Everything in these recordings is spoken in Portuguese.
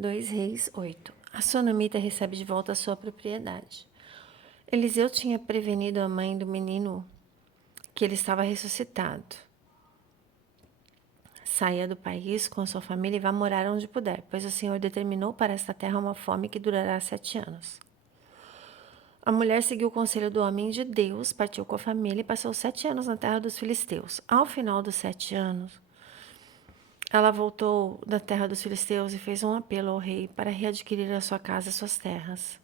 2 Reis 8. A sunamita recebe de volta a sua propriedade. Eliseu tinha prevenido a mãe do menino que ele estava ressuscitado. Saia do país com a sua família e vá morar onde puder, pois o Senhor determinou para esta terra uma fome que durará 7 anos. A mulher seguiu o conselho do homem de Deus, partiu com a família e passou 7 anos na terra dos filisteus. Ao final dos 7 anos, ela voltou da terra dos filisteus e fez um apelo ao rei para readquirir a sua casa e suas terras.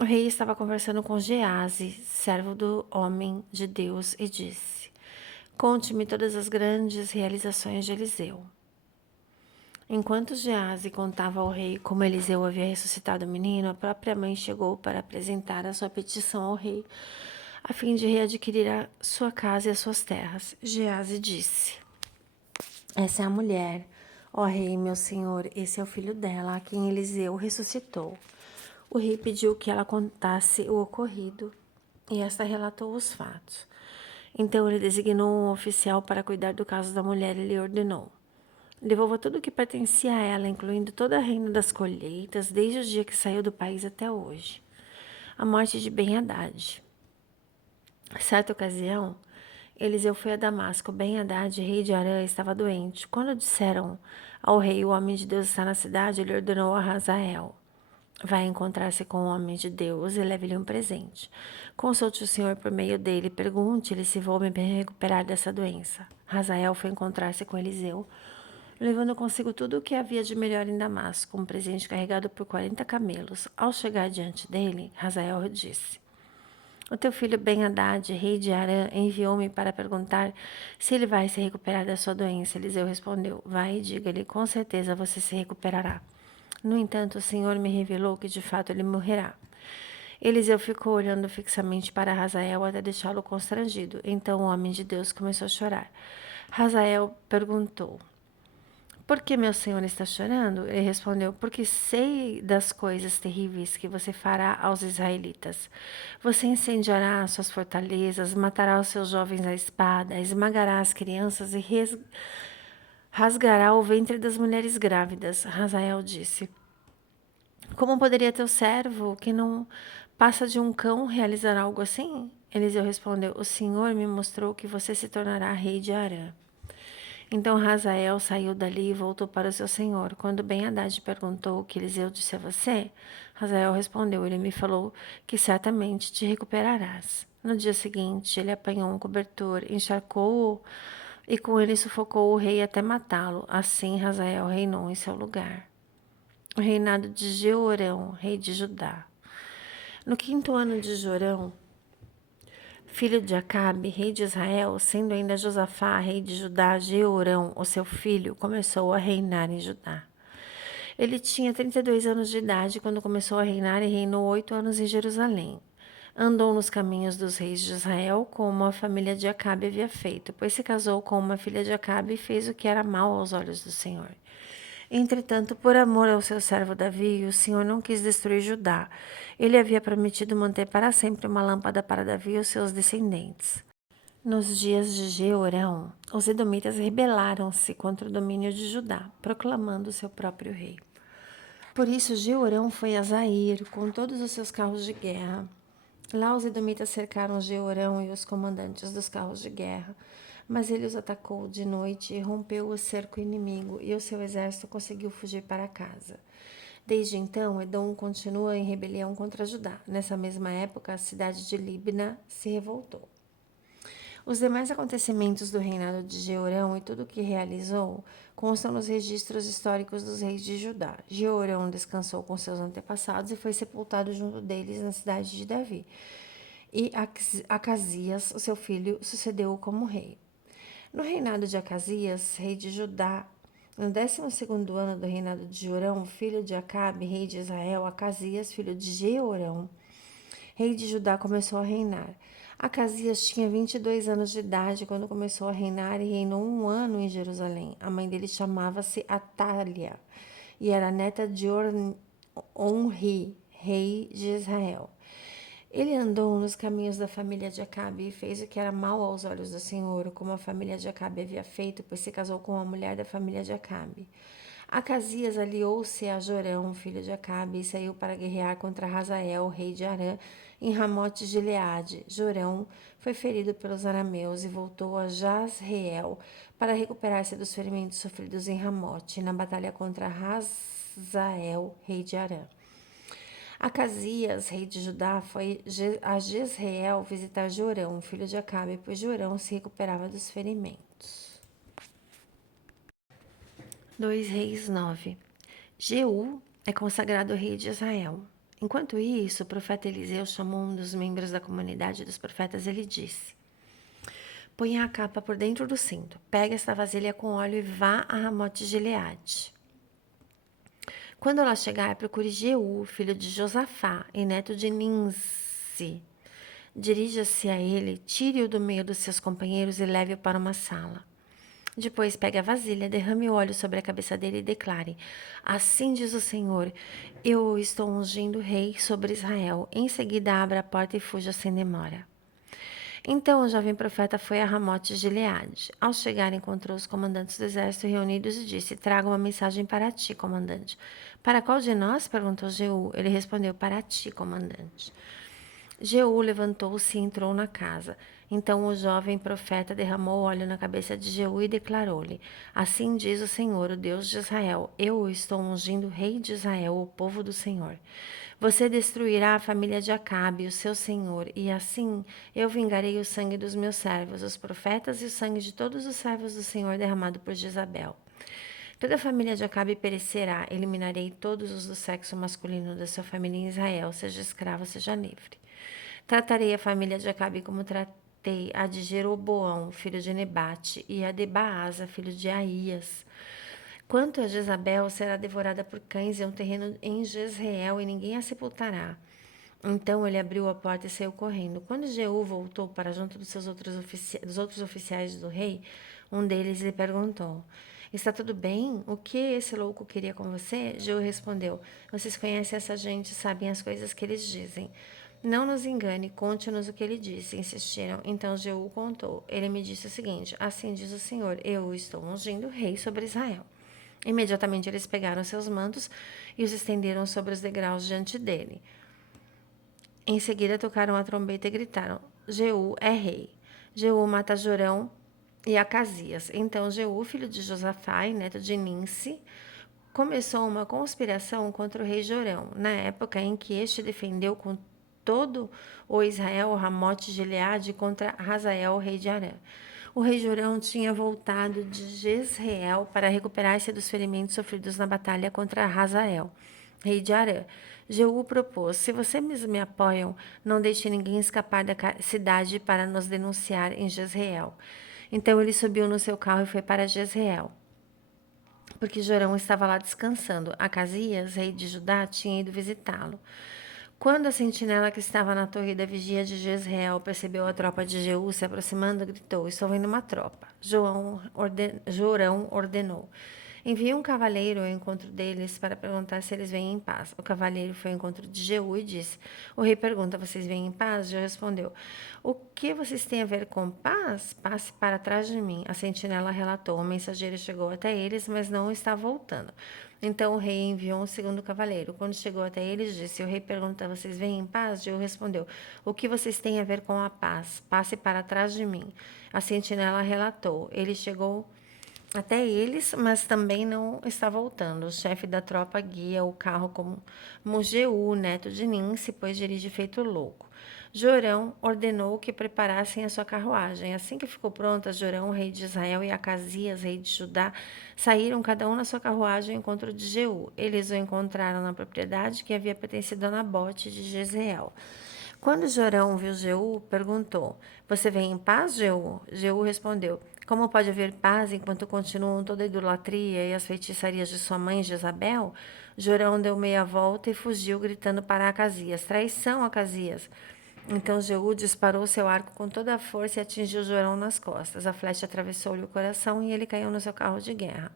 O rei estava conversando com Geazi, servo do homem de Deus, e disse: Conte-me todas as grandes realizações de Eliseu. Enquanto Geazi contava ao rei como Eliseu havia ressuscitado o menino, a própria mãe chegou para apresentar a sua petição ao rei, a fim de readquirir a sua casa e as suas terras. Geazi disse: Essa é a mulher, ó rei, meu senhor, esse é o filho dela, a quem Eliseu ressuscitou. O rei pediu que ela contasse o ocorrido, e esta relatou os fatos. Então ele designou um oficial para cuidar do caso da mulher e lhe ordenou: Devolva tudo o que pertencia a ela, incluindo toda a renda das colheitas, desde o dia que saiu do país até hoje. A morte de Ben-Hadad. Certa ocasião, Eliseu foi a Damasco. Ben-Hadad, rei de Arã, estava doente. Quando disseram ao rei: O homem de Deus está na cidade, ele ordenou a Hazael: Vai encontrar-se com o homem de Deus e leve-lhe um presente. Consulte o Senhor por meio dele, pergunte-lhe se vou me recuperar dessa doença. Hazael foi encontrar-se com Eliseu, levando consigo tudo o que havia de melhor em Damasco, um presente carregado por 40 camelos. Ao chegar diante dele, Hazael disse: O teu filho Ben-Hadad, rei de Arã, enviou-me para perguntar se ele vai se recuperar da sua doença. Eliseu respondeu: Vai e diga-lhe, com certeza você se recuperará. No entanto, o Senhor me revelou que de fato ele morrerá. Eliseu ficou olhando fixamente para Hazael até deixá-lo constrangido. Então o homem de Deus começou a chorar. Hazael perguntou: Por que meu senhor está chorando? Ele respondeu: Porque sei das coisas terríveis que você fará aos israelitas. Você incendiará as suas fortalezas, matará os seus jovens à espada, esmagará as crianças e rasgará o ventre das mulheres grávidas. Hazael disse: Como poderia teu servo, que não passa de um cão, realizar algo assim? Eliseu respondeu: O Senhor me mostrou que você se tornará rei de Arã. Então Hazael saiu dali e voltou para o seu senhor. Quando Ben-Hadad perguntou o que Eliseu disse a você, Hazael respondeu: Ele me falou que certamente te recuperarás. No dia seguinte, ele apanhou um cobertor, encharcou-o e com ele sufocou o rei até matá-lo. Assim Hazael reinou em seu lugar. O reinado de Jeorão, rei de Judá. No 5º ano de Jorão, filho de Acabe, rei de Israel, sendo ainda Josafá, rei de Judá, Jeorão, o seu filho, começou a reinar em Judá. Ele tinha 32 anos de idade quando começou a reinar e reinou 8 anos em Jerusalém. Andou nos caminhos dos reis de Israel, como a família de Acabe havia feito, pois se casou com uma filha de Acabe e fez o que era mal aos olhos do Senhor. Entretanto, por amor ao seu servo Davi, o Senhor não quis destruir Judá. Ele havia prometido manter para sempre uma lâmpada para Davi e os seus descendentes. Nos dias de Jeorão, os edomitas rebelaram-se contra o domínio de Judá, proclamando seu próprio rei. Por isso, Jeorão foi a Zair com todos os seus carros de guerra. Lá os edomitas cercaram Jeorão e os comandantes dos carros de guerra, mas ele os atacou de noite e rompeu o cerco inimigo, e o seu exército conseguiu fugir para casa. Desde então, Edom continua em rebelião contra Judá. Nessa mesma época, a cidade de Libna se revoltou. Os demais acontecimentos do reinado de Jeorão e tudo o que realizou constam nos registros históricos dos reis de Judá. Jeorão descansou com seus antepassados e foi sepultado junto deles na cidade de Davi. E Acasias, o seu filho, sucedeu-o como rei. No reinado de Acasias, rei de Judá, no 12º ano do reinado de Jorão, filho de Acabe, rei de Israel, Acasias, filho de Jeorão, rei de Judá, começou a reinar. Acasias tinha 22 anos de idade quando começou a reinar e reinou 1 ano em Jerusalém. A mãe dele chamava-se Atália e era neta de Onri, rei de Israel. Ele andou nos caminhos da família de Acabe e fez o que era mal aos olhos do Senhor, como a família de Acabe havia feito, pois se casou com uma mulher da família de Acabe. Acasias aliou-se a Jorão, filho de Acabe, e saiu para guerrear contra Hazael, rei de Arã, em Ramote de Gileade. Jorão foi ferido pelos arameus e voltou a Jazreel para recuperar-se dos ferimentos sofridos em Ramote, na batalha contra Hazael, rei de Arã. Acasias, rei de Judá, foi a Jezreel visitar Jorão, filho de Acabe, pois Jorão se recuperava dos ferimentos. 2 Reis 9. Jeú é consagrado rei de Israel. Enquanto isso, o profeta Eliseu chamou um dos membros da comunidade dos profetas e lhe disse: Ponha a capa por dentro do cinto, pegue esta vasilha com óleo e vá a Ramote de Gileade. Quando lá chegar, procure Jeú, filho de Josafá e neto de Ninsi. Dirija-se a ele, tire-o do meio dos seus companheiros e leve-o para uma sala. Depois pegue a vasilha, derrame o óleo sobre a cabeça dele e declare: Assim diz o Senhor, eu estou ungindo rei sobre Israel. Em seguida, abra a porta e fuja sem demora. Então o jovem profeta foi a Ramote de Gileade. Ao chegar, encontrou os comandantes do exército reunidos e disse: Traga uma mensagem para ti, comandante. Para qual de nós? Perguntou Jeú. Ele respondeu: Para ti, comandante. Jeú levantou-se e entrou na casa. Então o jovem profeta derramou óleo na cabeça de Jeú e declarou-lhe: Assim diz o Senhor, o Deus de Israel: Eu estou ungindo rei de Israel, o povo do Senhor. Você destruirá a família de Acabe, o seu senhor, e assim eu vingarei o sangue dos meus servos, os profetas, e o sangue de todos os servos do Senhor derramado por Jezabel. Toda a família de Acabe perecerá. Eliminarei todos os do sexo masculino da sua família em Israel, seja escravo, seja livre. Tratarei a família de Acabe como tratei a de Jeroboão, filho de Nebate, e a de Baasa, filho de Aías. Quanto a Jezabel, será devorada por cães em um terreno em Jezreel, e ninguém a sepultará. Então ele abriu a porta e saiu correndo. Quando Jeú voltou para junto dos outros oficiais do rei, um deles lhe perguntou: Está tudo bem? O que esse louco queria com você? Jeú respondeu: Vocês conhecem essa gente, sabem as coisas que eles dizem. Não nos engane, conte-nos o que ele disse. Insistiram. Então Jeú contou. Ele me disse o seguinte: Assim diz o Senhor, eu estou ungindo rei sobre Israel. Imediatamente eles pegaram seus mantos e os estenderam sobre os degraus diante dele. Em seguida tocaram a trombeta e gritaram: Jeú é rei. Jeú mata Jorão e Acasias. Então Jeú, filho de Josafá e neto de Ninsi, começou uma conspiração contra o rei Jorão, na época em que este defendeu com todo o Israel Ramote de Gileade contra Hazael, rei de Arã. O rei Jorão tinha voltado de Jezreel para recuperar-se dos ferimentos sofridos na batalha contra Hazael, rei de Arã. Jeú propôs: Se vocês me apoiam, não deixe ninguém escapar da cidade para nos denunciar em Jezreel. Então ele subiu no seu carro e foi para Jezreel, porque Jorão estava lá descansando. Acasias, rei de Judá, tinha ido visitá-lo. Quando a sentinela que estava na torre da vigia de Jezreel percebeu a tropa de Jeú se aproximando, gritou: Estou vendo uma tropa. Jorão ordenou: Envie um cavaleiro ao encontro deles para perguntar se eles vêm em paz. O cavaleiro foi ao encontro de Jeú e disse: O rei pergunta: Vocês vêm em paz? Jeú respondeu: O que vocês têm a ver com paz? Passe para trás de mim. A sentinela relatou: O mensageiro chegou até eles, mas não está voltando. Então o rei enviou um segundo cavaleiro. Quando chegou até eles, disse: O rei pergunta: Vocês vêm em paz? Jeú respondeu: O que vocês têm a ver com a paz? Passe para trás de mim. A sentinela relatou: Ele chegou até eles, mas também não está voltando. O chefe da tropa guia o carro como Jeú, neto de Ninsi, pois dirige feito louco. Jorão ordenou que preparassem a sua carruagem. Assim que ficou pronta, Jorão, rei de Israel, e Acasias, rei de Judá, saíram cada um na sua carruagem ao encontro de Jeú. Eles o encontraram na propriedade que havia pertencido a Nabote de Jezreel. Quando Jorão viu Jeú, perguntou: Você vem em paz, Jeú? Jeú respondeu: Como pode haver paz enquanto continuam toda a idolatria e as feitiçarias de sua mãe Jezabel? Jorão deu meia volta e fugiu, gritando para Acasias: Traição, Acasias! Então Jeú disparou seu arco com toda a força e atingiu Jorão nas costas. A flecha atravessou-lhe o coração e ele caiu no seu carro de guerra.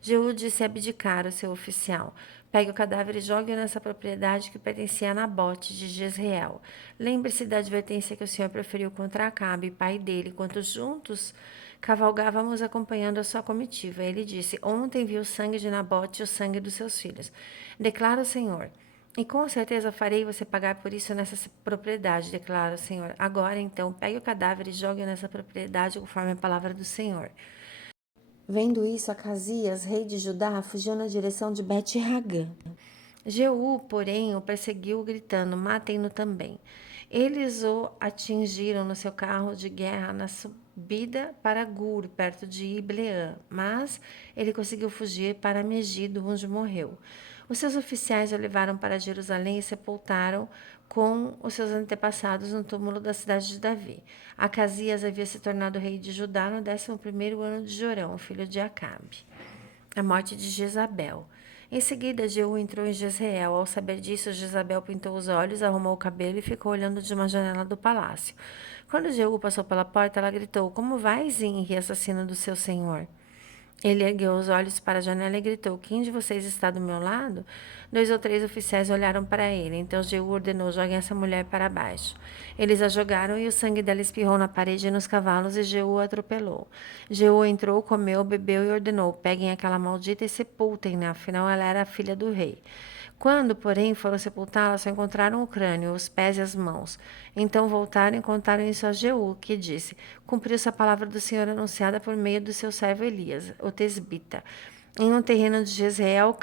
Jeú disse a Abdicar, o seu oficial: Pegue o cadáver e jogue-o nessa propriedade que pertencia a Nabote de Jezreel. Lembre-se da advertência que o Senhor proferiu contra Acabe, pai dele, quando juntos cavalgávamos acompanhando a sua comitiva. Ele disse: Ontem vi o sangue de Nabote e o sangue dos seus filhos. Declara o Senhor. E com certeza farei você pagar por isso nessa propriedade, declara o Senhor. Agora, então, pegue o cadáver e jogue-o nessa propriedade, conforme a palavra do Senhor. Vendo isso, Acasias, rei de Judá, fugiu na direção de Bet-Ragã. Jeú, porém, o perseguiu, gritando: Matem-no também. Eles o atingiram no seu carro de guerra na subida para Gur, perto de Ibleã, mas ele conseguiu fugir para Megido, onde morreu. Os seus oficiais o levaram para Jerusalém e sepultaram com os seus antepassados no túmulo da cidade de Davi. Acasias havia se tornado rei de Judá no 11º ano de Jorão, filho de Acabe. A morte de Jezabel. Em seguida, Jeú entrou em Jezreel. Ao saber disso, Jezabel pintou os olhos, arrumou o cabelo e ficou olhando de uma janela do palácio. Quando Jeú passou pela porta, ela gritou: Como vai, Zinri, assassino do seu senhor? Ele ergueu os olhos para a janela e gritou: Quem de vocês está do meu lado? 2 ou 3 oficiais olharam para ele. Então Jeú ordenou: Joguem essa mulher para baixo. Eles a jogaram e o sangue dela espirrou na parede e nos cavalos, e Jeú a atropelou. Jeú entrou, comeu, bebeu e ordenou: Peguem aquela maldita e sepultem-na, afinal ela era a filha do rei. Quando, porém, foram sepultá-la, só encontraram o crânio, os pés e as mãos. Então voltaram e contaram isso a Jeú, que disse: Cumpriu-se a palavra do Senhor anunciada por meio do seu servo Elias, o tesbita. Em um terreno de Jezreel,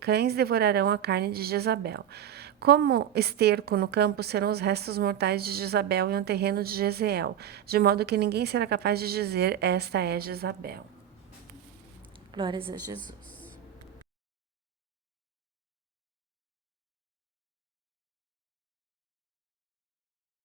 cães devorarão a carne de Jezabel. Como esterco no campo serão os restos mortais de Jezabel em um terreno de Jezreel, de modo que ninguém será capaz de dizer: Esta é Jezabel. Glórias a Jesus.